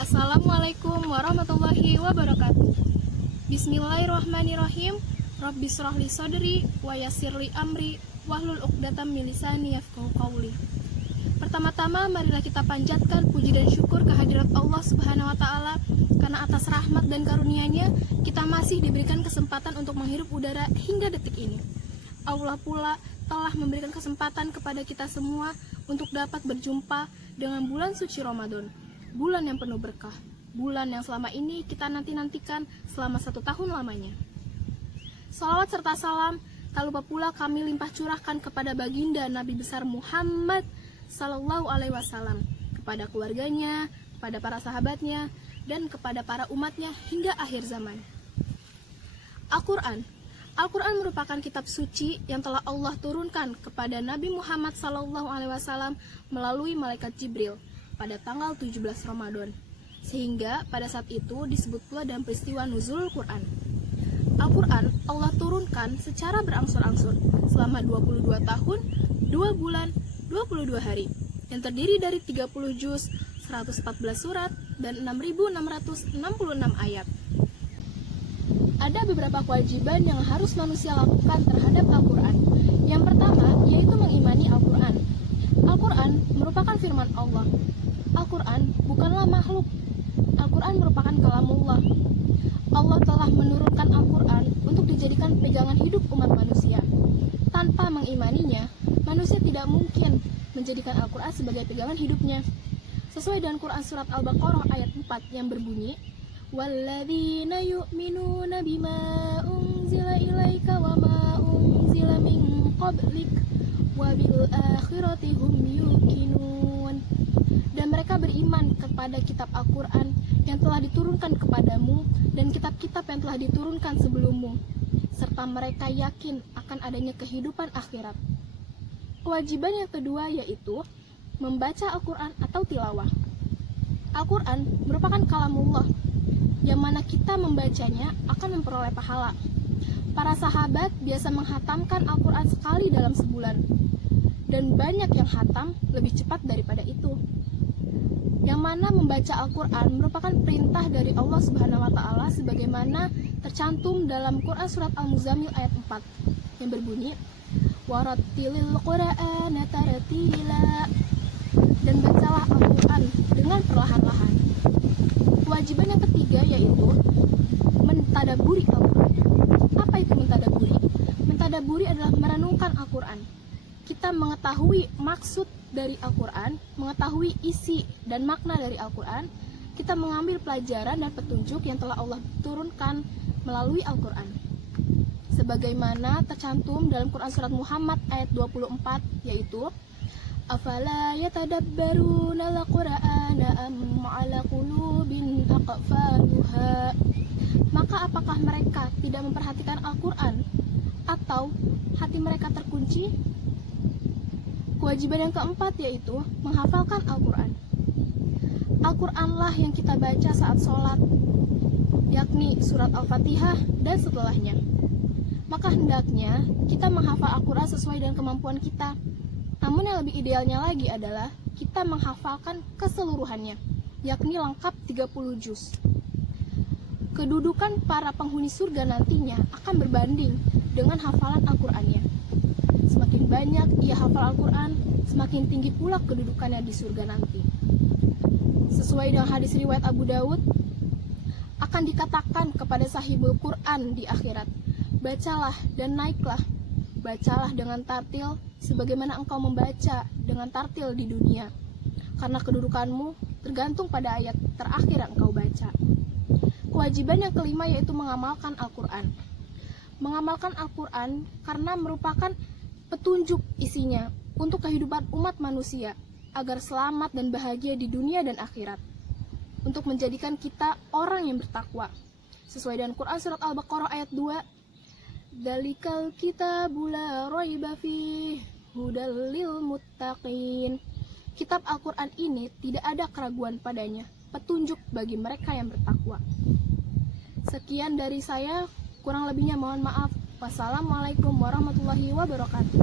Assalamualaikum warahmatullahi wabarakatuh. Bismillahirrahmanirrahim. Rabbi shrahli sadri wa yassirli amri wahlul 'uqdatam min lisani yafqahu qawli. Pertama-tama marilah kita panjatkan puji dan syukur kehadirat Allah Subhanahu wa taala karena atas rahmat dan karunia-Nya kita masih diberikan kesempatan untuk menghirup udara hingga detik ini. Allah pula telah memberikan kesempatan kepada kita semua untuk dapat berjumpa dengan bulan suci Ramadan. Bulan yang penuh berkah, bulan yang selama ini kita nanti-nantikan selama 1 tahun lamanya. Salawat serta salam tak lupa pula kami limpah curahkan kepada baginda Nabi besar Muhammad Sallallahu Alaihi Wasallam, kepada keluarganya, kepada para sahabatnya, dan kepada para umatnya hingga akhir zaman. Al-Quran merupakan kitab suci yang telah Allah turunkan kepada Nabi Muhammad Sallallahu Alaihi Wasallam melalui malaikat Jibril pada tanggal 17 Ramadan, sehingga pada saat itu disebut pula dalam peristiwa nuzul Quran. Al-Quran Allah turunkan secara berangsur-angsur selama 22 tahun, 2 bulan, 22 hari, yang terdiri dari 30 juz, 114 surat, dan 6.666 ayat. Ada beberapa kewajiban yang harus manusia lakukan terhadap Al-Quran. Yang pertama, yaitu mengimani Al-Quran. Al-Quran merupakan firman Allah. Al-Quran bukanlah makhluk. Al-Quran merupakan kalamullah. Allah telah menurunkan Al-Quran untuk dijadikan pegangan hidup umat manusia. Tanpa mengimaninya, manusia tidak mungkin menjadikan Al-Quran sebagai pegangan hidupnya. Sesuai dengan Quran surat Al-Baqarah ayat 4 yang berbunyi, "Walladzina yu'minuna bima unzila ilaika wa ma unzila min qablik wa bil akhirati hum yuqinun." Dan mereka beriman kepada kitab Al-Quran yang telah diturunkan kepadamu dan kitab-kitab yang telah diturunkan sebelummu, serta mereka yakin akan adanya kehidupan akhirat. Kewajiban yang kedua yaitu membaca Al-Quran atau tilawah. Al-Quran merupakan kalamullah, yang mana kita membacanya akan memperoleh pahala. Para sahabat biasa menghatamkan Al-Quran sekali dalam sebulan, dan banyak yang hatam lebih cepat daripada itu. Yang mana membaca Al-Quran merupakan perintah dari Allah Subhanahu wa Ta'ala, sebagaimana tercantum dalam Quran surat Al-Muzammil ayat 4 yang berbunyi, "Warattilil Qur'ana tartila." Dan bacalah Al-Quran dengan perlahan-lahan. Kewajiban yang ketiga yaitu mentadaburi Al-Quran. Apa itu mentadaburi? Mentadaburi adalah merenungkan Al-Quran. Kita mengetahui maksud dari Al-Quran, mengetahui isi dan makna dari Al-Quran. Kita mengambil pelajaran dan petunjuk yang telah Allah turunkan melalui Al-Quran. Sebagaimana tercantum dalam Quran surat Muhammad ayat 24 yaitu, "Afala yatadabbaruna al-Qur'ana am 'ala qulubin aqfaluha." Maka apakah mereka tidak memperhatikan Al-Quran atau hati mereka terkunci? Kewajiban yang keempat yaitu menghafalkan Al-Quran. Al-Quranlah yang kita baca saat sholat, yakni surat Al-Fatihah dan setelahnya. Maka hendaknya kita menghafal Al-Quran sesuai dengan kemampuan kita. Namun yang lebih idealnya lagi adalah kita menghafalkan keseluruhannya, yakni lengkap 30 juz. Kedudukan para penghuni surga nantinya akan berbanding dengan hafalan Al-Qurannya. Semakin banyak ia hafal Al-Quran, semakin tinggi pula kedudukannya di surga nanti. Sesuai dengan hadis riwayat Abu Dawud, akan dikatakan kepada sahibul Quran di akhirat, "Bacalah dan naiklah, bacalah dengan tartil sebagaimana engkau membaca dengan tartil di dunia, karena kedudukanmu tergantung pada ayat terakhir yang engkau baca." Kewajiban yang kelima yaitu mengamalkan Al-Quran. Mengamalkan Al-Quran karena merupakan petunjuk isinya untuk kehidupan umat manusia agar selamat dan bahagia di dunia dan akhirat, untuk menjadikan kita orang yang bertakwa. Sesuai dengan Quran surat Al-Baqarah ayat 2, "Dzalikal kitabu la raiba fihi hudal lil muttaqin." Kitab Al-Quran ini tidak ada keraguan padanya, petunjuk bagi mereka yang bertakwa. Sekian dari saya, kurang lebihnya mohon maaf. Wassalamualaikum warahmatullahi wabarakatuh.